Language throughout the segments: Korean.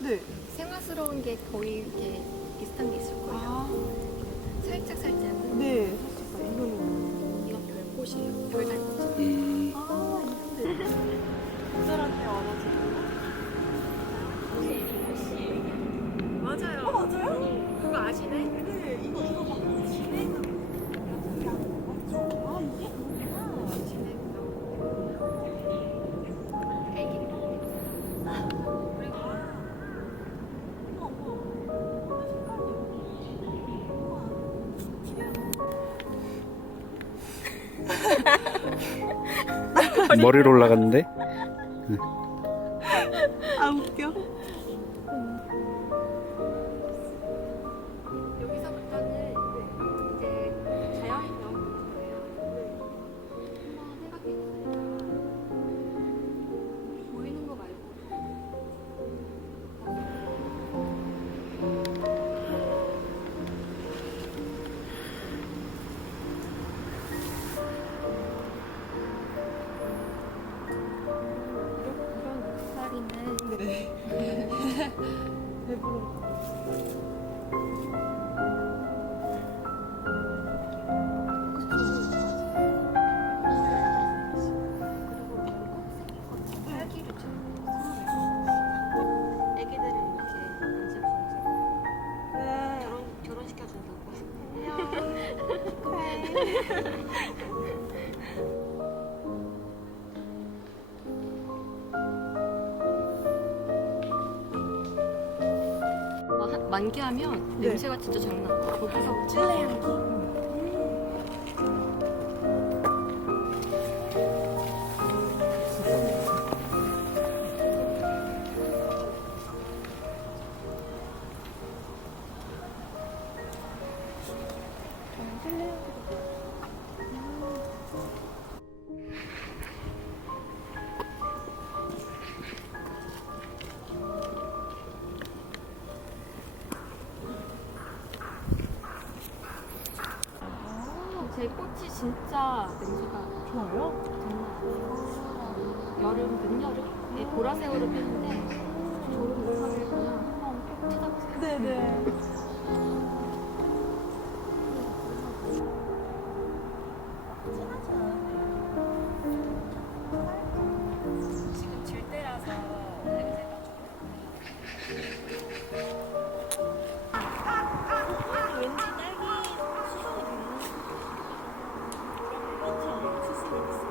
네. 생화스러운 게 거의 이렇게 비슷한 게 있을 거예요. 아, 살짝. 네. 사실 이거는. 이건 별꽃이에요. 별달꽃. 아, 있는데. 분들한테 원하시는 맞아요. 거? 맞아요? 그거 아시네? 네, 이거 막 진행은 맞죠? 아, 이게 그렇구나. 애기. 머리로 올라갔는데? 아, 웃겨. 여기서부터는 이제 자연이 나오는 거예요. 한번 생각해보세요. 보이는 거 말고. 이런 스타일이는 네. 배부른. 딸기를 좀 애기들은 이렇게 연습 네. 결혼시켜준다고. 만개하면 네. 냄새가 진짜 장난 아니야. 저기서 찔레 향기. 제 꽃이 진짜 냄새가 좋아요? 장난 아니에요. 여름, 늦여름에 보라색으로 피는데 저런 녹화를 그냥 한번 찾아보세요. 네네. 지금 질 때라서 냄새가 왠지 딸기 수성이 되는 그런 꽃처럼 수성이 있어.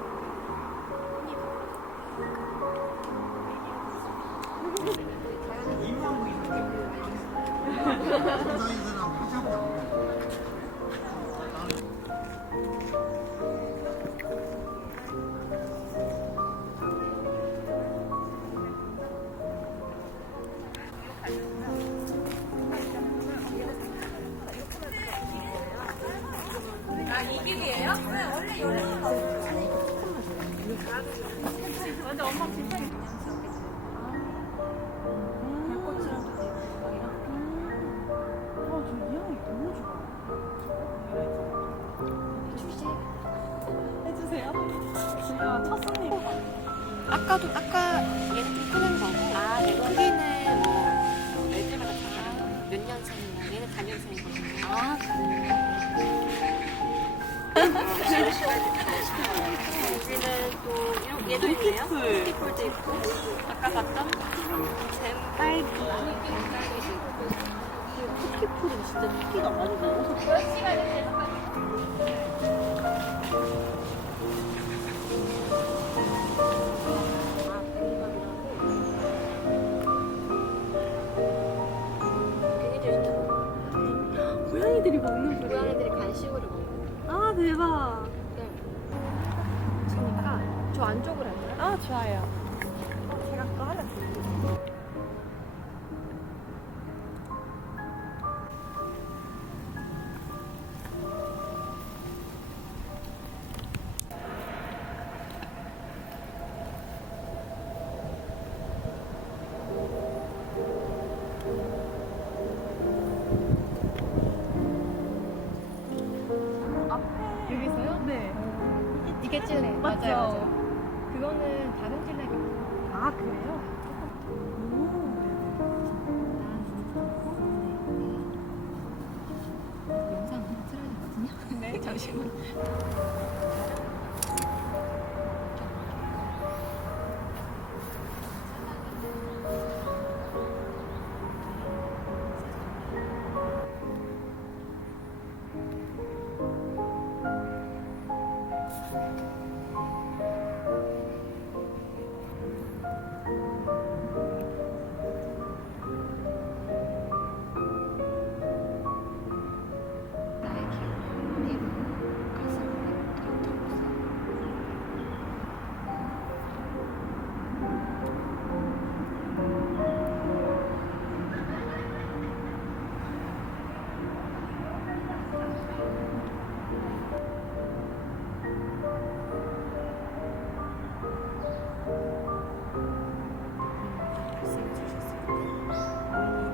별꽃이랑 또 대박이랑 아, 저 이 향이 너무 좋아요. 주식. 해주세요. 제가 첫 손님. 아까 얘는 좀 크는 거고 크기는 뭐 애들마다 다 다르고 몇 년생이나 얘는 단년생이거든요. 아 여기는 또 이런 얘도 있네요. 루티풀. 루티풀도 있고 아까 봤던 잼딸기 잼딸기도 있고 토끼풀은 진짜 토끼가 많이 나와서. 굉장히 좋다. 고양이들이 먹는 거. 고양이들이 간식으로 먹는 아, 대박. 그러니까 저 안쪽으로 할까요? 아, 좋아요. 제가 그거 하나 드릴게요. 여기서요? 네. 이게 찔레. 맞죠? 맞아요. 그거는 다른 찔레가. 아, 그래요? 오, 네네. 마시고.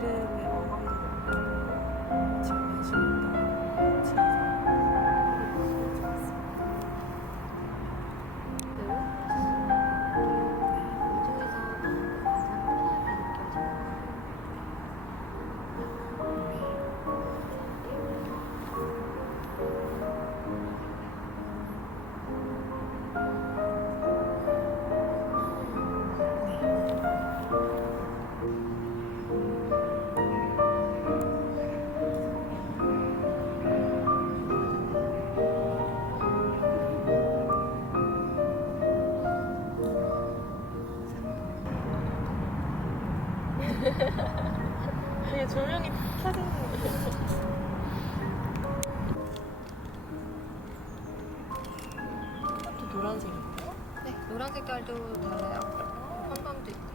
이름에 어감도 모르고 지금 관심 있다고 되게 조명이 켜지는 거 또 노란색인가요? 네, 노란 색깔도 달라요. 한밤도 있고.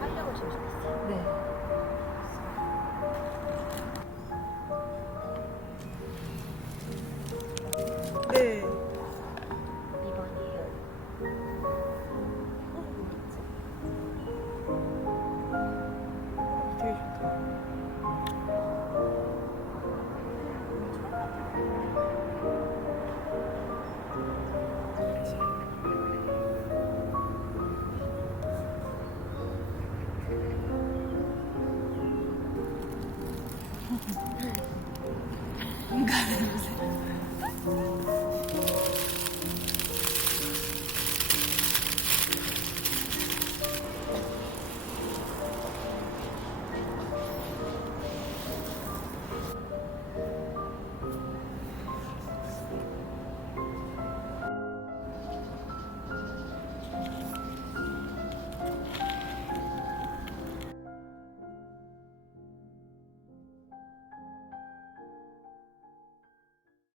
활력을 좀 줬어요. 네. 네. 2번이에요. 되게 좋다. 인간의 냄새.